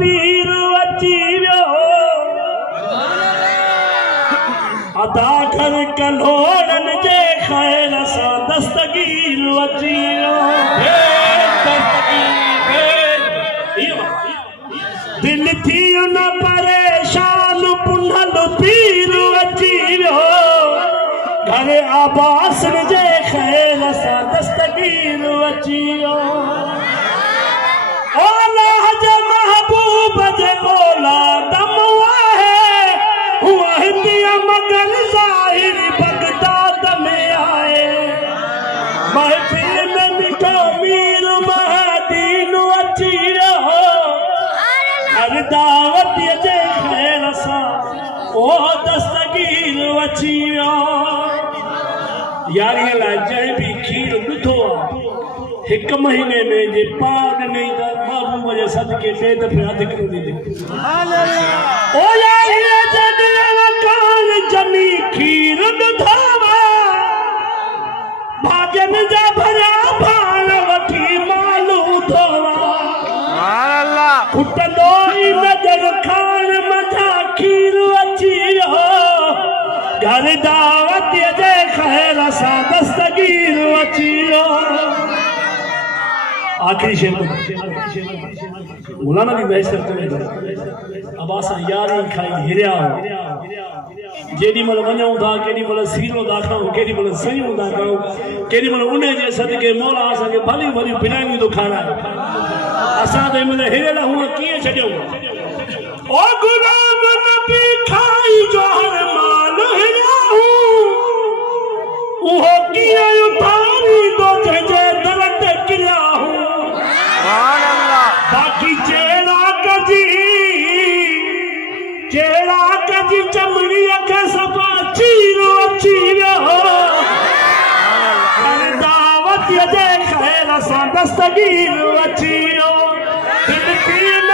पीर अची वियो अदा कर कलोड़न जे ख़ैर सां दस्तगीर अची वियो दिल थी न परेशान पुनल पीर अची वियो घर आबास जे ख़ैर सां दस्तगीर अची वियो अल्लाह जे महबूब जे औलाद आहे हुआ हिंदिया मगर ज़ाहिर बगदाद में आए महफिल में मिठो मीर महदीन अची वियो हर दावत जे ख़ैर सां ओ दस्तगीर अची वियो यार ये जंहिं बि खीर ॾुधो आहे एक महीने में जे पाग नहीं था महबूब जे सदके से दफे हद कर दी ओ यार ये जदिया कान जमी खीर ॾुधावा भाजन जा भरिया भाण वठी मालू धोवा सुभान अल्लाह फुटंदो ई नजर खान मथा खीर अची वियो घर दावत जे ख़ैर सां दस्तगीर अची वियो आखिरी शेर मौलाना भी बहस करते रहे अब असां यारी खाई हिरिया जेॾी महिल वञूं था केॾी महिल सीरो था खाऊं केॾी महिल सयूं था खाऊं केॾी महिल उन जे सदके मौला असांखे भलियूं भलियूं बिरयानियूं थो खाराए असां त हिन महिल हिरियल हूअं कीअं छॾियूं ओ गुलाम नबी खाई जो हर माल हिरिया उहो कीअं उतारी थो जंहिंजे दर ते किरिया बाकी चेड़ा कजी चमड़ी के सफा चीरो अची वियो हर दावत जे ख़ैर सां दस्तगीर अची वियो दिल